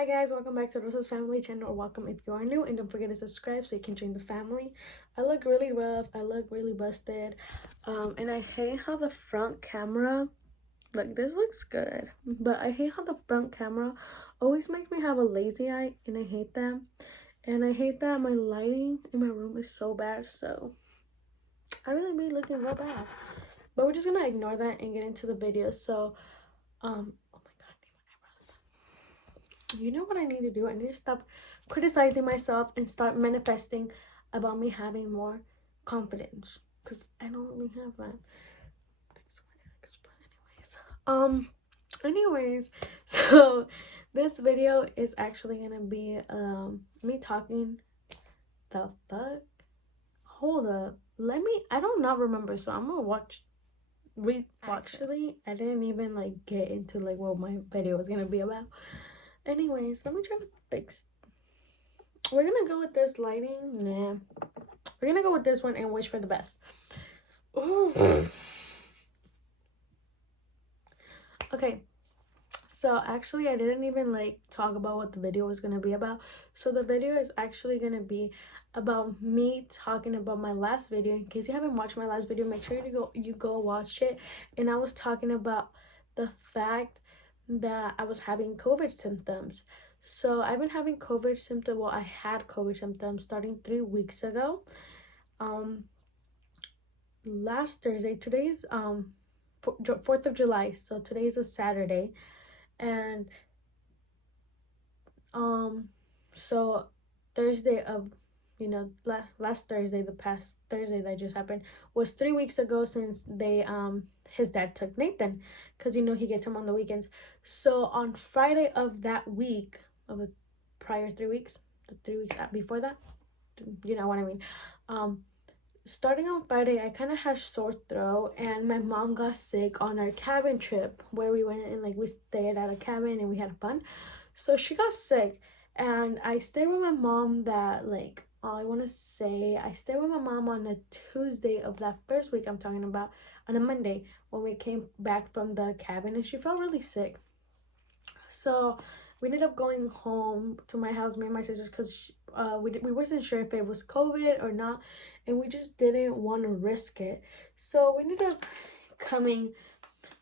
Hi guys, welcome back to Rosa's Family channel, or welcome if you are new, and don't forget to subscribe so you can join the family. I look really rough, I look really busted, and I hate how the front camera, like this looks good, but I hate how the front camera always makes me have a lazy eye, and I hate that. And I hate that my lighting in my room is so bad, so I really be looking real bad. But we're just gonna ignore that and get into the video. So, oh my god, you know what I need to do? I need to stop criticizing myself and start manifesting about me having more confidence, because I don't really have that. Anyways, so this video is actually gonna be me talking the fuck. Hold up, I don't not remember, so I'm gonna actually I didn't even like get into like what my video was gonna be about. Anyways, let me try to fix. We're gonna go with this lighting. Nah, we're gonna go with this one and wish for the best. Ooh. Okay, so actually I didn't even like talk about what the video was gonna be about. So the video is actually gonna be about me talking about my last video. In case you haven't watched my last video, make sure you go watch it. And I was talking about the fact that I was having COVID symptoms. So I've been having COVID symptoms. Well, I had COVID symptoms starting 3 weeks ago. Last Thursday, today's 4th of July, so today's a Saturday. And so Thursday of, last Thursday, the past Thursday that just happened, was 3 weeks ago since his dad took Nathan, because he gets him on the weekends. So on Friday of that week, of the prior 3 weeks, the 3 weeks before that, you know what I mean. Starting on Friday, I kind of had sore throat, and my mom got sick on our cabin trip where we went and like we stayed at a cabin and we had fun. So she got sick, and I stayed with my mom that like I want to say I stayed with my mom on a Tuesday of that first week I'm talking about, on a Monday when we came back from the cabin, and she felt really sick. So we ended up going home to my house, me and my sisters, because we wasn't sure if it was COVID or not, and we just didn't want to risk it. So we ended up coming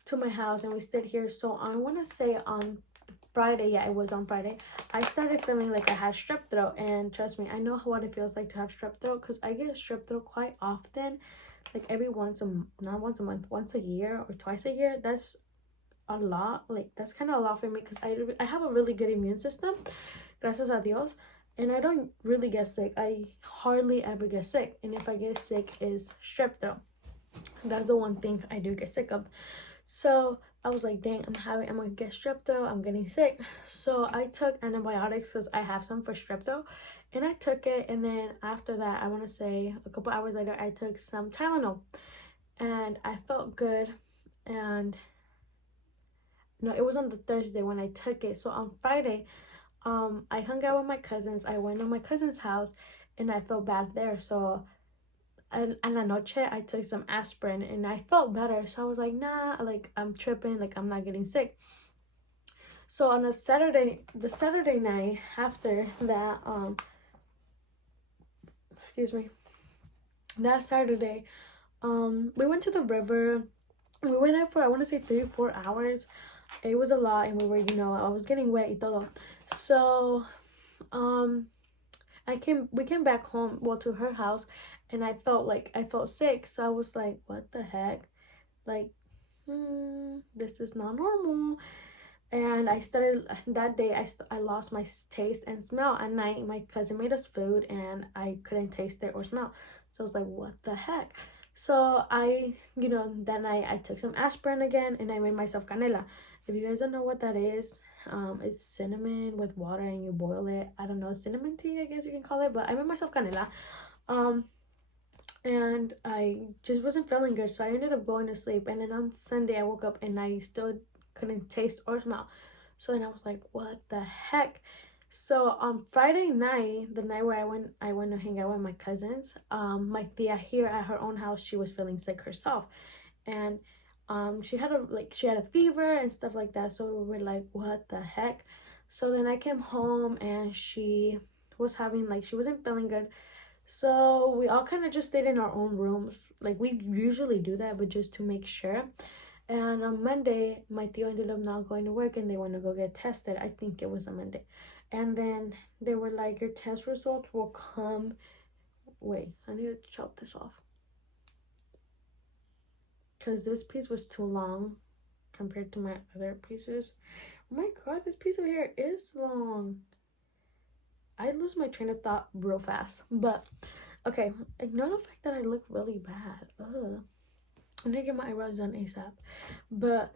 to my house and we stayed here. So I want to say on Friday, yeah, it was on Friday, I started feeling like I had strep throat. And trust me, I know what it feels like to have strep throat, because I get strep throat quite often, like every not once a month, once a year or twice a year. That's a lot. Like that's kind of a lot for me, because I have a really good immune system, gracias a Dios, and I don't really get sick. I hardly ever get sick, and if I get sick is strep throat. That's the one thing I do get sick of. So I was like, dang, I'm gonna get strep throat, I'm getting sick. So I took antibiotics because I have some for strep throat, and I took it. And then after that, I want to say a couple hours later, I took some Tylenol, and I felt good. And no, it was on the Thursday when I took it. So on Friday, I hung out with my cousins. I went to my cousin's house, and I felt bad there. So en la noche, I took some aspirin, and I felt better. So I was like, nah, like I'm tripping, like I'm not getting sick. So on the Saturday night after that, excuse me, that Saturday, we went to the river. We were there for, I want to say, 3 or 4 hours. It was a lot, and we were, I was getting wet y todo. So we came back home, well, to her house, and I felt sick. So I was like, what the heck, like, this is not normal. And I started that day, I lost my taste and smell at night. My cousin made us food, and I couldn't taste it or smell. So I was like, what the heck. So that night I took some aspirin again, and I made myself canela. If you guys don't know what that is, it's cinnamon with water, and you boil it. I don't know, cinnamon tea, I guess you can call it. But I made myself canela, and I just wasn't feeling good, so I ended up going to sleep. And then on Sunday I woke up and I still couldn't taste or smell. So then I was like, what the heck. So on Friday night, the night where I went to hang out with my cousins, my tia here at her own house, she was feeling sick herself. And she had a fever and stuff like that. So we were like, what the heck. So then I came home and she was having like, she wasn't feeling good. So we all kind of just stayed in our own rooms. Like we usually do that, but just to make sure. And on Monday, my tío ended up not going to work and they went to go get tested. I think it was a Monday. And then they were like, your test results will come. Wait, I need to chop this off. Because this piece was too long compared to my other pieces. Oh my god, this piece of hair is long. I lose my train of thought real fast. But, okay, ignore the fact that I look really bad. Ugh. I need to get my eyebrows done ASAP. But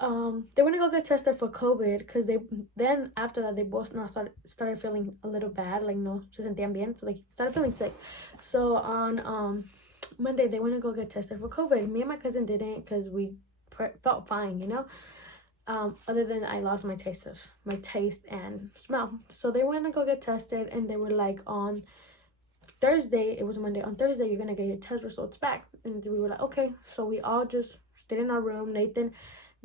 they want to go get tested for COVID because they then after that they both now started feeling a little bad, like no se sentían bien, so they started feeling sick. So on Monday they went to go get tested for COVID. Me and my cousin didn't because we felt fine, you know. Other than I lost my taste and smell. So they went to go get tested and they were like on Thursday, it was Monday, on Thursday you're gonna get your test results back. And we were like, okay. So we all just stayed in our room. Nathan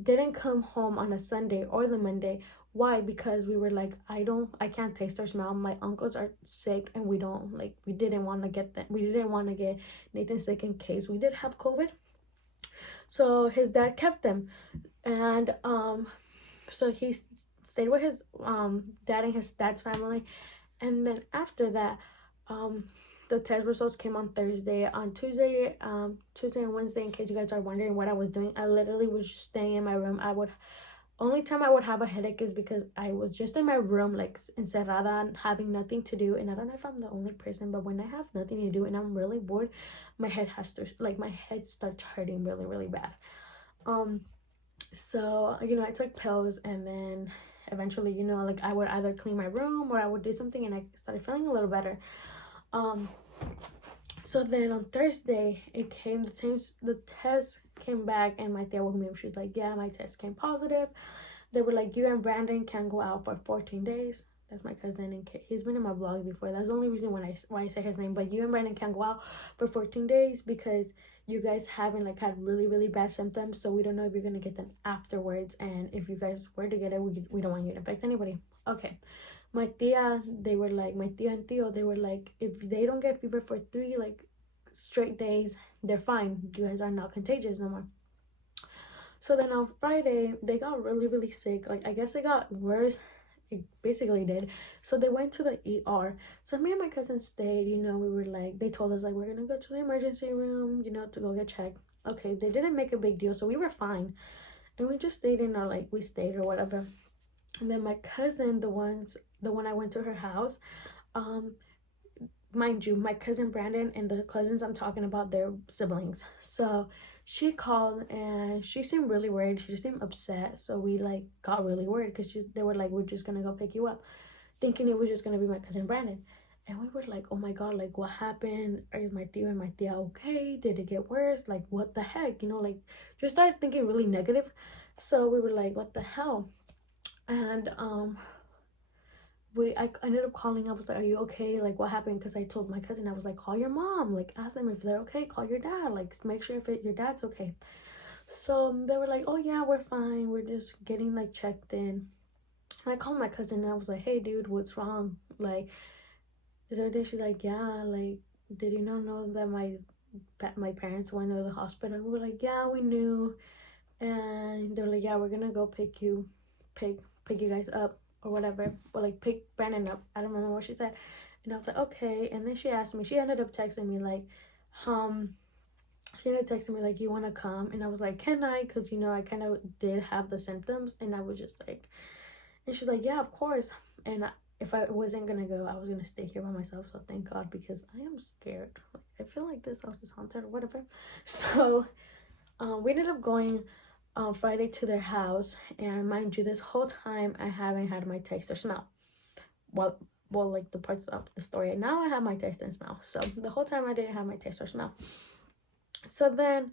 didn't come home on a Sunday or the Monday. Why? Because we were like, I can't taste or smell. My uncles are sick and we didn't want to get Nathan sick in case we did have COVID. So his dad kept them. And so he stayed with his dad and his dad's family. And then after that, the test results came on Thursday. On Tuesday and Wednesday, in case you guys are wondering what I was doing, I literally was just staying in my room. Only time I would have a headache is because I was just in my room, like encerrada, and having nothing to do. And I don't know if I'm the only person, but when I have nothing to do and I'm really bored, my head starts hurting really, really bad. So I took pills, and then eventually, like I would either clean my room or I would do something, and I started feeling a little better. So then on Thursday the test came back, and my tía woke me up. She was like, yeah, my test came positive. They were like, you and Brandon can go out for 14 days. That's my cousin, and he's been in my vlog before. That's the only reason why I say his name. But you and Brandon can go out for 14 days because you guys haven't had really, really bad symptoms. So we don't know if you're gonna get them afterwards, and if you guys were to get it, we don't want you to infect anybody. Okay. My tía and tío, they were like, if they don't get fever for 3 straight days, they're fine. You guys are not contagious no more. So then on Friday, they got really, really sick. I guess it got worse. It basically did. So they went to the ER. So me and my cousin stayed, we were like, they told us we're gonna go to the emergency room, to go get checked. Okay, they didn't make a big deal, so we were fine. And we just stayed in our we stayed or whatever. And then my cousin, the one I went to her house, mind you, my cousin Brandon and the cousins I'm talking about, they're siblings. So she called and she seemed really worried. She just seemed upset. So we got really worried because they were like, we're just gonna go pick you up, thinking it was just gonna be my cousin Brandon. And we were like, oh my god, what happened? Are my tío and my tía okay? Did it get worse? What the heck? Just started thinking really negative. So we were like, what the hell? And I ended up calling. I was like, are you okay? What happened? Because I told my cousin, I was like, call your mom, ask them if they're okay, call your dad, make sure if your dad's okay. So they were like, oh yeah, we're fine, we're just getting checked in. And I called my cousin and I was like, hey dude, what's wrong? Is there a day? She's like, yeah, did you not know that my parents went to the hospital? And we were like, yeah, we knew. And they're like, yeah, we're gonna go pick you guys up or whatever, or pick Brandon up. I don't remember what she said. And I was like, okay. And then she asked me, she ended up texting me you want to come? And I was like, can I? Because I kind of did have the symptoms, and I was just and she's like, yeah, of course. And if I wasn't gonna go, I was gonna stay here by myself. So thank God, because I am scared. I feel like this house is haunted or whatever. So we ended up going on Friday to their house, and mind you, this whole time I haven't had my taste or smell. Well, the parts of the story. Now I have my taste and smell. So the whole time I didn't have my taste or smell. So then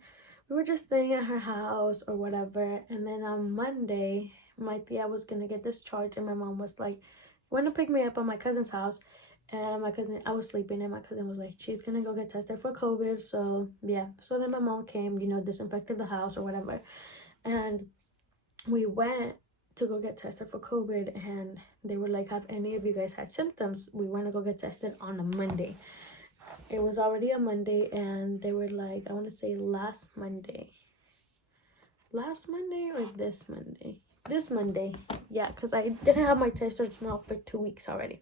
we were just staying at her house or whatever, and then on Monday, my tia was gonna get discharged, and my mom was went to pick me up at my cousin's house. And I was sleeping, and my cousin was like, she's gonna go get tested for COVID. So yeah, so then my mom came, disinfected the house or whatever. And we went to go get tested for COVID, and they were like, have any of you guys had symptoms? We want to go get tested on a Monday. It was already a Monday, and they were like, I want to say last Monday or this Monday, yeah, because I didn't have my tester smell for 2 weeks already.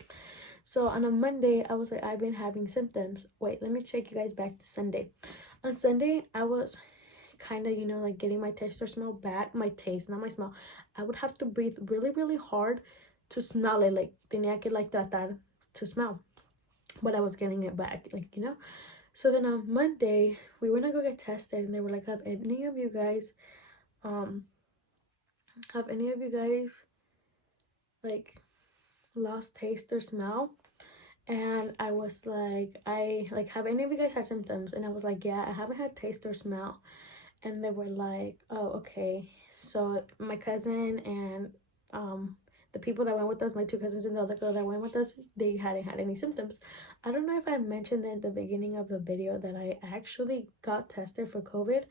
So on a Monday, I was like, I've been having symptoms. Wait, let me take you guys back to Sunday. On Sunday, I was kind of, like getting my taste or smell back. My taste, not my smell. I would have to breathe really, really hard to smell it. Like, tenía que like tratar to smell. But I was getting it back, So then on Monday, we went to go get tested, and they were like, have any of you guys, like, lost taste or smell? And I was like, have any of you guys had symptoms? And I was like, yeah, I haven't had taste or smell. And they were like, oh, okay. So my cousin and the people that went with us, my 2 cousins and the other girl that went with us, they hadn't had any symptoms. I don't know if I mentioned at the beginning of the video that I actually got tested for COVID.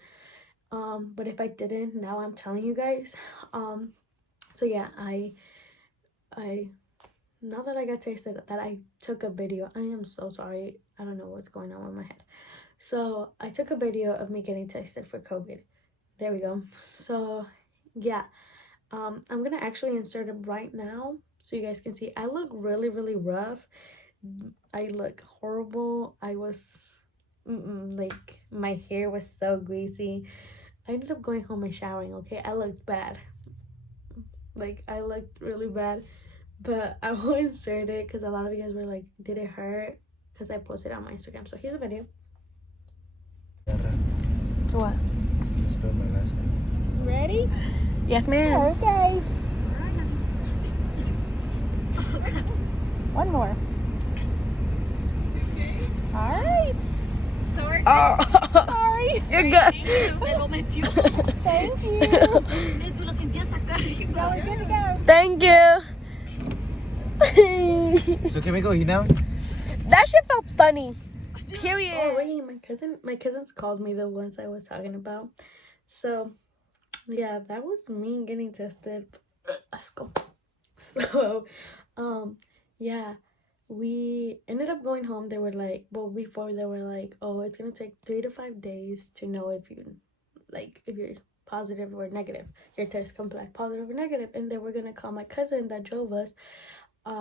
But if I didn't, now I'm telling you guys. So yeah, I now that I got tested, that I took a video. I am so sorry. I don't know what's going on with my head. So I took a video of me getting tested for COVID. There we go. So yeah, I'm gonna actually insert it right now so you guys can see. I look really, really rough. I look horrible. I was like, my hair was so greasy. I ended up going home and showering. Okay, I looked bad. Like, I looked really bad. But I will insert it because a lot of you guys were like, did it hurt? Because I posted on my Instagram. So here's a video. What? Spell my last name. Ready? Yes, ma'am. Okay. One more. All right. Sorry. Sorry. You're good. Me lo metió. Thank you. Tú lo sentías hasta acá arriba. Now we're good to go. Thank you. So can we go eat now? That shit felt funny. Period. Oh wait, my cousins called me the ones I was talking about. So yeah, that was me getting tested. Let's go. So yeah, we ended up going home. They were like, well, before they were like, oh, it's gonna take 3 to 5 days to know if you're positive or negative. Your test comes back positive or negative, and they were gonna call my cousin that drove us.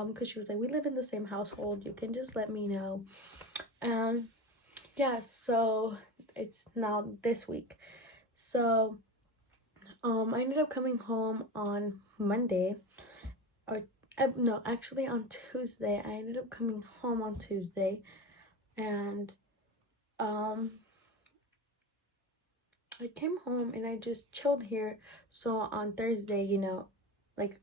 Because she was like, we live in the same household, you can just let me know. Yeah, so it's now this week. So I ended up coming home on Monday, or no, actually on Tuesday. I ended up coming home on Tuesday, and I came home and I just chilled here. So on Thursday, like,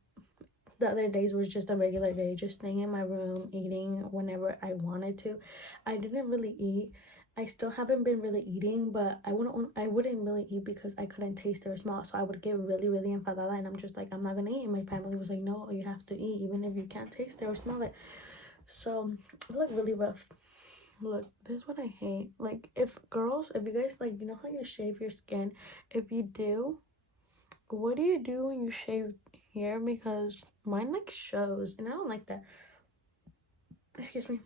the other days was just a regular day, just staying in my room, eating whenever I wanted to. I didn't really eat. I still haven't been really eating, but I wouldn't really eat because I couldn't taste or smell. So I would get really, really enfadada, and I'm just like, I'm not gonna eat. And my family was like, no, you have to eat even if you can't taste it or smell it. So I look really rough. Look, this is what I hate. Like, if you guys, like, you know how you shave your skin? If you do, what do you do when you shave here? Because mine like shows, and I don't like that. Excuse me.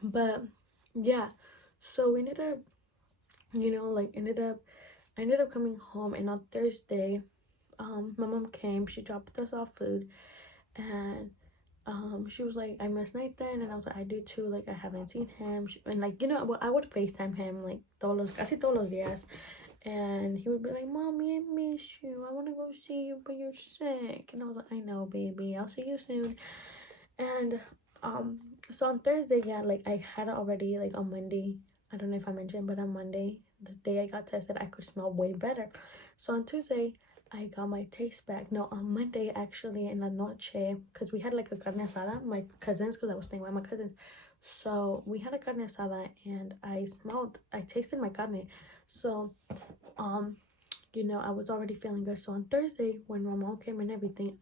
But yeah, so we ended up, I ended up coming home, and on Thursday, my mom came. She dropped us off food, and she was like, I miss Nathan, and I was like, I do too. Like, I haven't seen him, and like, I would FaceTime him like casi todos los días. And he would be like, Mommy, I miss you. I want to go see you, but you're sick. And I was like, I know, baby. I'll see you soon. And so on Thursday, yeah, like, I had already, like, on Monday, I don't know if I mentioned, but on Monday, the day I got tested, I could smell way better. So on Tuesday, I got my taste back. No, on Monday, actually, in la noche, because we had like a carne asada, my cousins, because I was staying with my cousins. So we had a carne asada, and I tasted my carne. So I was already feeling good. So on Thursday, when my mom came and everything,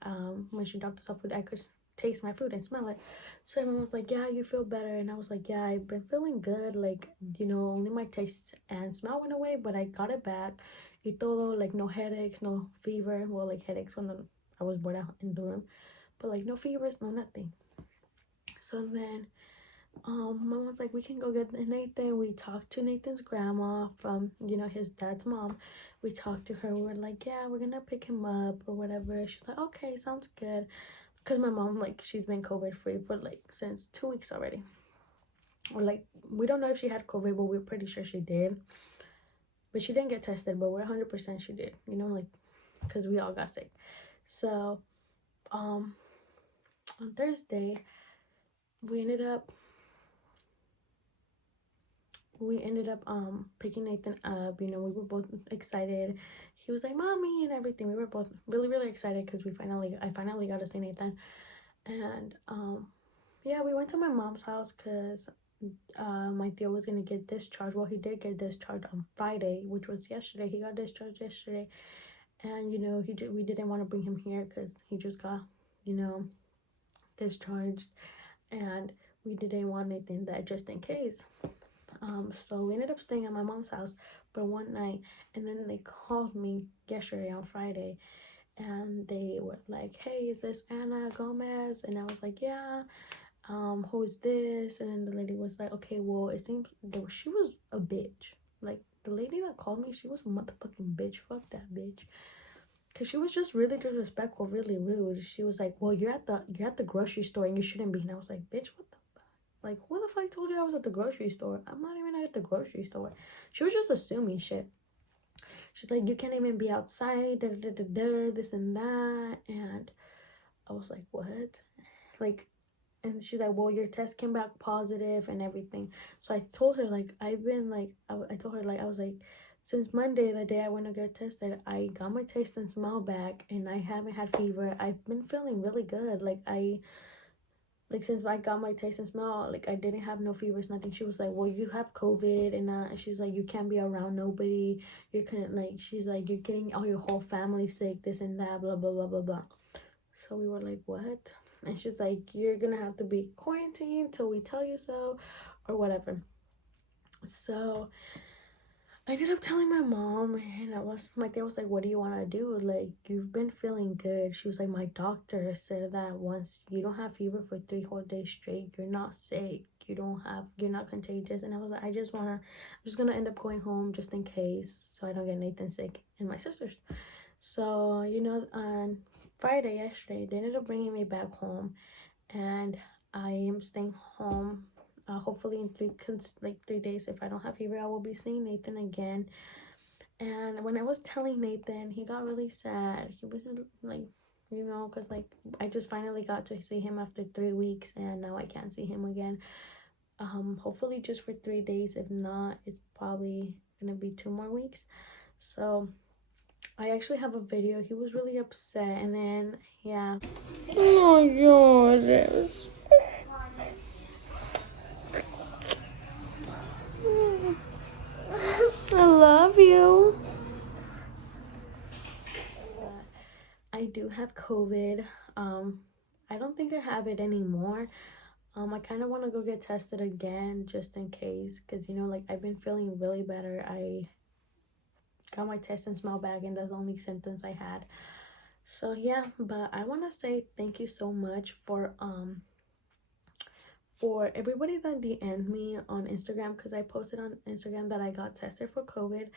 when she dropped us off food, I could taste my food and smell it. So my mom was like, yeah, you feel better. And I was like, yeah, I've been feeling good. Like, only my taste and smell went away, but I got it back. Y todo, like, no headaches, no fever. Well, like, headaches when I was bored out in the room, but like no fevers, no nothing. So then mom was like, we can go get Nathan. We talked to Nathan's grandma from, you know, his dad's mom. We talked to her. We were like, yeah, we're gonna pick him up or whatever. She's like, okay, sounds good. Because my mom, like, she's been COVID free for like since 2 weeks already. Or like, we don't know if she had COVID, but we're pretty sure she did. But she didn't get tested, but we're 100% she did, you know, like, because we all got sick. So on Thursday we ended up picking Nathan up. You know, we were both excited. He was like, mommy, and everything. We were both really, really excited because I finally got to see Nathan. And yeah, we went to my mom's house because my tío was gonna get discharged. Well, he did get discharged on Friday, which was yesterday. He got discharged yesterday. And you know, we didn't want to bring him here because he just got, you know, discharged, and we didn't want anything that just in case. So we ended up staying at my mom's house for one night, and then they called me yesterday on Friday, and they were like, hey, is this Anna Gomez? And I was like, yeah. Who is this? And then the lady was like, okay, well, it seems she was a bitch. Like, the lady that called me, she was a motherfucking bitch. Fuck that bitch. Cause she was just really disrespectful, really rude. She was like, well, you're at the grocery store and you shouldn't be. And I was like, bitch, what the fuck? Like, who the fuck told you I was at the grocery store? I'm not even at the grocery store. She was just assuming shit. She's like, you can't even be outside, this and that. And I was like, what? Like, and she's like, well, your test came back positive and everything. So I told her, like, I've been like, I told her, like, I was like, since Monday, the day I went to get tested, I got my taste and smell back, and I haven't had fever. I've been feeling really good. Like since I got my taste and smell, like, I didn't have no fevers, nothing. She was like, well, you have COVID, and she's like, you can't be around nobody. You can't, like, she's like, you're getting all your whole family sick, this and that, blah, blah, blah, blah, blah. So we were like, what? And she's like, you're gonna have to be quarantined till we tell you so, or whatever. So I ended up telling my mom, and my dad was like, what do you want to do? Like, you've been feeling good. She was like, my doctor said that once you don't have fever for 3 whole days straight, you're not sick. You're not contagious. And I was like, I'm just gonna end up going home just in case, so I don't get Nathan sick and my sisters. So, you know, on Friday, yesterday, they ended up bringing me back home, and I am staying home. Hopefully in 3 days, if I don't have fever, I will be seeing Nathan again. And when I was telling Nathan, he got really sad. He was like, you know, because like I just finally got to see him after 3 weeks, and now I can't see him again. Hopefully just for 3 days. If not, it's probably gonna be 2 more weeks. So I actually have a video. He was really upset, and then yeah. Oh my god. I love you. I do have COVID. I don't think I have it anymore. I kind of want to go get tested again just in case, because, you know, like, I've been feeling really better. I got my test and smell back, and that's the only symptoms I had. So yeah, but I want to say thank you so much for everybody that DM'd me on Instagram, because I posted on Instagram that I got tested for COVID.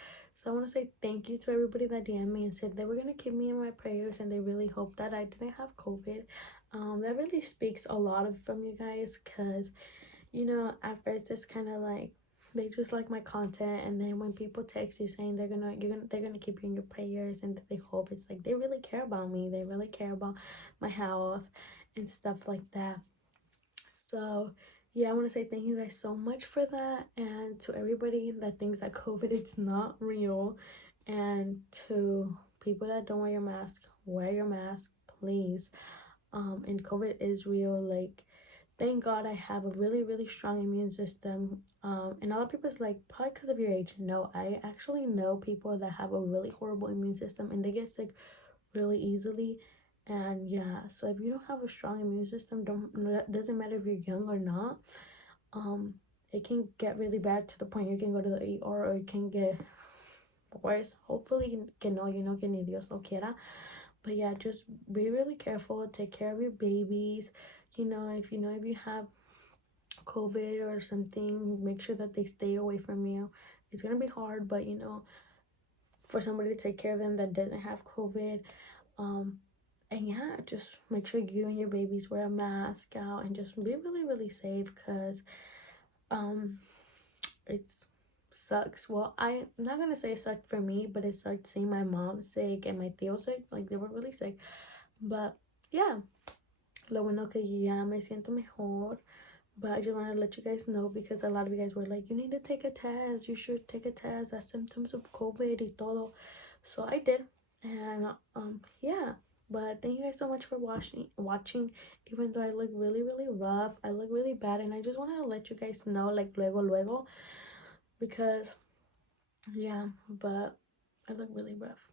So I want to say thank you to everybody that DM'd me and said they were going to keep me in my prayers, and they really hope that I didn't have COVID. That really speaks a lot from you guys, because, you know, at first it's kind of like they just like my content, and then when people text you saying they're gonna keep you in your prayers, and they hope, it's like they really care about me. They really care about my health and stuff like that. So yeah, I want to say thank you guys so much for that, and to everybody that thinks that COVID it's not real, and to people that don't wear your mask, please. And COVID is real. Like, thank God I have a really, really strong immune system. And a lot of people's like, probably because of your age. No, I actually know people that have a really horrible immune system, and they get sick really easily. And yeah, so if you don't have a strong immune system, doesn't matter if you're young or not, it can get really bad to the point you can go to the ER, or it can get worse. Hopefully que no, que ni Dios lo quiera. But yeah, just be really careful. Take care of your babies. If you have COVID or something, make sure that they stay away from you. It's gonna be hard, but for somebody to take care of them that doesn't have COVID. And yeah, just make sure you and your babies wear a mask out and just be really, really safe, because it's sucks. Well, I'm not gonna say it sucked for me, but it sucked seeing my mom sick and my tío sick. Like, they were really sick. But yeah, lo bueno que ya me siento mejor. But I just wanted to let you guys know, because a lot of you guys were like, you need to take a test. You should take a test. That's symptoms of COVID y todo. So I did. And yeah. But thank you guys so much for watching. Even though I look really, really rough, I look really bad. And I just wanted to let you guys know, like, luego. Because, yeah, but I look really rough.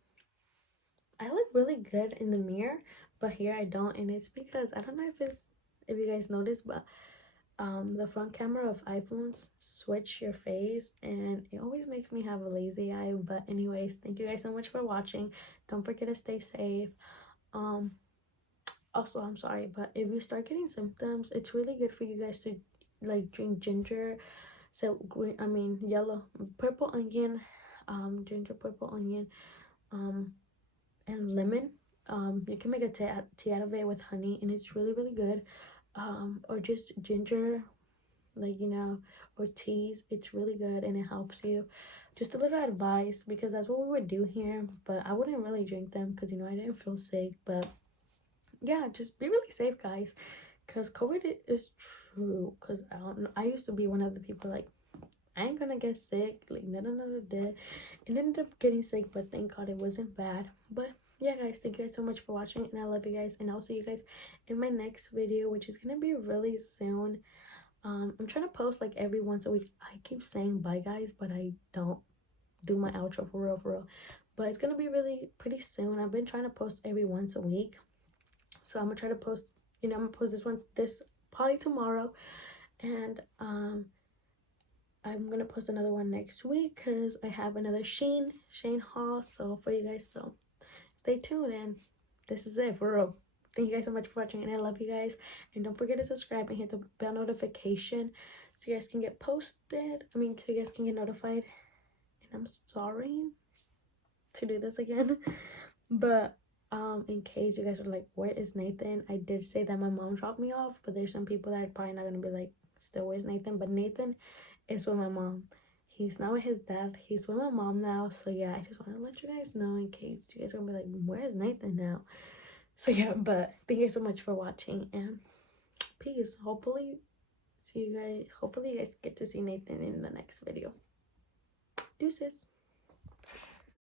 I look really good in the mirror, but here I don't. And it's because, I don't know if you guys noticed, but the front camera of iPhones switch your face, and it always makes me have a lazy eye. But anyways, thank you guys so much for watching. Don't forget to stay safe. Also, I'm sorry, but if you start getting symptoms, it's really good for you guys to like drink ginger, so green, yellow, purple onion, ginger, purple onion, and lemon. You can make a tea out of it with honey, and it's really, really good. Or just ginger, like, or teas. It's really good, and it helps you. Just a little advice, because that's what we would do here, but I wouldn't really drink them because I didn't feel sick. But yeah, just be really safe, guys, because COVID is true. Because I used to be one of the people like, I ain't gonna get sick, like, no, and ended up getting sick, but thank God it wasn't bad. But yeah, guys, thank you guys so much for watching, and I love you guys, and I'll see you guys in my next video, which is gonna be really soon. I'm trying to post like every once a week. I keep saying bye, guys, but I don't do my outro for real. But it's gonna be really pretty soon. I've been trying to post every once a week, so I'm gonna try to post. I'm gonna post this probably tomorrow, and I'm gonna post another one next week because I have another Shane haul so for you guys. So stay tuned, and this is it for real. Thank you guys so much for watching, and I love you guys. And don't forget to subscribe and hit the bell notification so you guys can get posted. So you guys can get notified. And I'm sorry to do this again, but in case you guys are like, where is Nathan? I did say that my mom dropped me off, but there's some people that are probably not gonna be like, still, where's Nathan? But Nathan is with my mom. He's not with his dad. He's with my mom now. So yeah, I just want to let you guys know in case you guys are gonna be like, where's Nathan now? So yeah, but thank you so much for watching, and peace. Hopefully you guys get to see Nathan in the next video. Deuces.